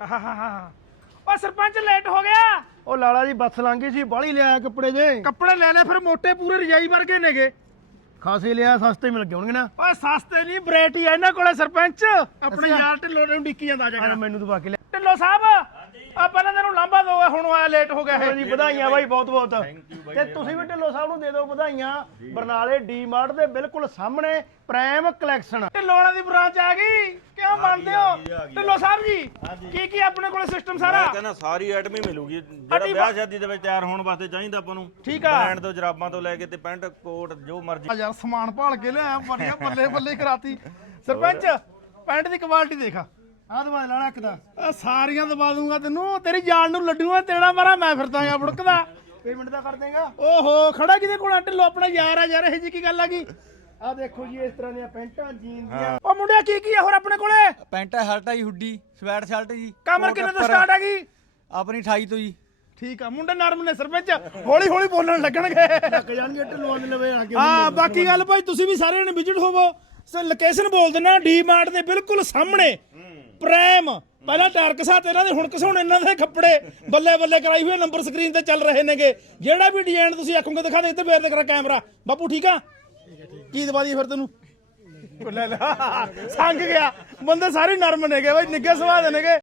ਆਹਾਹਾਹਾ। ਓ sarpanch late ਹੋ ਗਿਆ। ਉਹ ਲਾਲਾ ਜੀ ਬੱਸ ਲੰਘ ਗਈ ਸੀ ਬਾਹਲੀ ਲਿਆ ਕੱਪੜੇ ਜੇ। ਕੱਪੜੇ ਲੈ ਲੈ ਫਿਰ ਮੋਟੇ ਪੂਰੇ ਰਜਾਈ ਵਰਗੇ ਨੇਗੇ। ਖਾਸੇ ਲਿਆ ਸਸਤੇ ਮਿਲ ਗਏ ਹੋਣਗੇ ਨਾ। ਓਏ ਸਸਤੇ ਨਹੀਂ ਵੈਰਾਈਟੀ ਆ ਇਹਨਾਂ ਕੋਲੇ ਸਰਪੰਚ। ਆਪਣੇ ਅੱਛਾ। ਯਾਰ ਢਿੱਲੋਂ ਨੂੰ ਡਿੱਕੀ ਜਾਂਦਾ ਆ ਜਗਾ ਮੈਨੂੰ ਦਵਾ ਕੇ ਲਿਆ। ਢਿੱਲੋਂ ਸਾਹਿਬ ਆ ਪਹਿਲਾਂ ਤੈਨੂੰ ਲਾਂਬਾ ਦੋ ਹੁਣ ਆਇਆ ਲੇਟ ਹੋ ਗਿਆ ਚਲੋ ਜੀ ਵਧਾਈਆਂ ਬਾਈ ਬਹੁਤ ਬਹੁਤ। ਤੇ ਤੁਸੀਂ ਵੀ ਢਿੱਲੋਂ ਸਾਹਿਬ ਨੂੰ ਦੇ ਦਿਓ ਵਧਾਈਆਂ। ਬਰਨਾਲੇ ਡੀ-ਮਾਰਟ ਦੇ ਬਿਲਕੁਲ ਸਾਹਮਣੇ ਪ੍ਰਾਈਮ ਕਲੈਕਸ਼ਨ ਢਿੱਲੋਂ ਵਾਲਾ ਦੀ ਬ੍ਰਾਂਚ ਆ ਗਈ। ਕਿਉਂ ਮੰਨਦੇ ਹੋ? ਢਿੱਲੋਂ ਸਾਹਿਬ ਜੀ ਕੀ ਕੀ ਆਪਣੇ ਕੋਲੇ ਸਿਸਟਮ ਸਾਰਾ? ਮੈਂ ਕਹਿੰਦਾ ਸਾਰੀ ਆਈਟਮ ਹੀ ਮਿਲੂਗੀ। ਜਿਹੜਾ ਵਿਆਹ ਸ਼ਾਦੀ ਦੇ ਵਿੱਚ ਤਿਆਰ ਹੋਣ ਵਾਸਤੇ ਚਾਹੀਦਾ ਆਪਾਂ ਨੂੰ ਠੀਕ ਆ। ਬ੍ਰਾਂਡ ਤੋਂ ਜਰਾਬਾਂ ਤੋਂ ਲੈ ਕੇ ਤੇ ਪੈਂਟ ਕੋਟ ਜੋ ਮਰਜ਼ੀ। ਯਾਰ ਸਮਾਨ ਭਾਲ ਕੇ ਲਿਆਇਆ ਬੜੀਆਂ ਬੱਲੇ ਬੱਲੇ ਕਰਾਤੀ। ਸਰਪੰਚ ਪੈਂਟ ਦੀ ਕੁਆਲਿਟੀ ਦੇਖਾ ਆਹ ਦਵਾ ਲਾਲਾ ਇੱਕ ਦਾ। ਆ ਸਾਰੀਆਂ ਦਵਾ ਦੂੰਗਾ ਤੈਨੂੰ। ਤੇਰੀ ਜਾਨ ਨੂੰ ਲੱਡੂਆਂ ਤੇੜਾ ਮਾਰਾ ਮੈਂ ਫਿਰਦਾ ਆ ਬੁੜਕਦਾ। ਪੇਮੈਂਟ ਦਾ ਕਰ ਦੇਗਾ। ਓਹੋ ਖੜਾ ਕਿਹਦੇ ਕੋਲ ਆ? ਢਿੱਲੋਂ ਆਪਣਾ ਯਾਰ ਆ ਯਾਰ ਇਹ ਜੀ ਕੀ ਗੱਲ ਆ ਗਈ? ਆਹ ਦੇਖੋ ਜੀ ਇਸ ਤਰ੍ਹਾਂ ਦੀਆਂ ਪੈਂਟਾਂ ਜੀਨ ਦੀਆਂ ਓ ਮੁੰਡਿਆ ਕੀ ਕੀ ਆ ਹੋਰ ਆਪਣੇ ਕੋਲੇ? ਪੈਂਟ ਹੈ ਸ਼ਰਟ ਹੈ ਜੀ ਹੁੱਡੀ ਸਵੈਟ ਸ਼ਰਟ ਜੀ। ਕਮਰ ਕੋਟ ਕਿੰਨੇ ਤੋਂ ਸਟਾਰਟ ਆ ਗਈ? ਆਪਣੀ 28 ਤੋਂ ਜੀ। ਠੀਕ ਆ ਮੁੰਡੇ ਨਰਮ ਨੇ ਸਰਪੰਚ ਹੌਲੀ ਹੌਲੀ ਬੋਲਣ ਲੱਗਣਗੇ। ਲੱਗ ਜਾਣਗੇ ਢਿੱਲੋਂ ਦੇ ਲਵੇ ਆ ਕੇ ਹਾਂ ਬਾਕੀ ਗੱਲ ਭਾਈ ਤੁਸੀਂ ਵੀ ਸਾਰਿਆਂ ਨੇ ਵਿਜ਼ਿਟ ਹੋਵੋ। ਸੋ ਲੋਕੇਸ਼ਨ ਬੋਲ ਦੇਣਾ ਡੀ-ਮਾਰਟ ਦੇ ਬਿਲਕੁਲ ਸਾਹਮਣੇ। ਪ੍ਰੈਮ ਪਹਿਲਾਂ ਡਾਰਕ ਸਾਤ ਇਹਨਾਂ ਦੇ ਹੁਣ ਘਸਾਉਣ ਇਹਨਾਂ ਦੇ ਕੱਪੜੇ। ਬੱਲੇ ਬੱਲੇ ਕਰਾਈ ਹੋਏ ਨੰਬਰ ਸਕਰੀਨ ਤੇ ਚੱਲ ਰਹੇ ਨੇਗੇ। ਜਿਹੜਾ ਵੀ ਡਿਜ਼ਾਈਨ ਤੁਸੀਂ ਆਖੋਗੇ ਦਿਖਾ ਦੇ ਇੱਥੇ ਫੇਰ ਤੇ ਕਰਾ ਕੈਮਰਾ ਬਾਪੂ ਠੀਕ ਆ? ਕੀ ਦਵਾ ਦੀ ਫਿਰ ਤੈਨੂੰ? ਲੈ ਲੈ। ਸੰਗ ਗਿਆ। ਬੰਦੇ ਸਾਰੇ ਨਰਮ ਨੇਗੇ ਬਾਈ ਨਿੱਗੇ ਸੁਭਾਅ ਦੇ ਨੇਗੇ।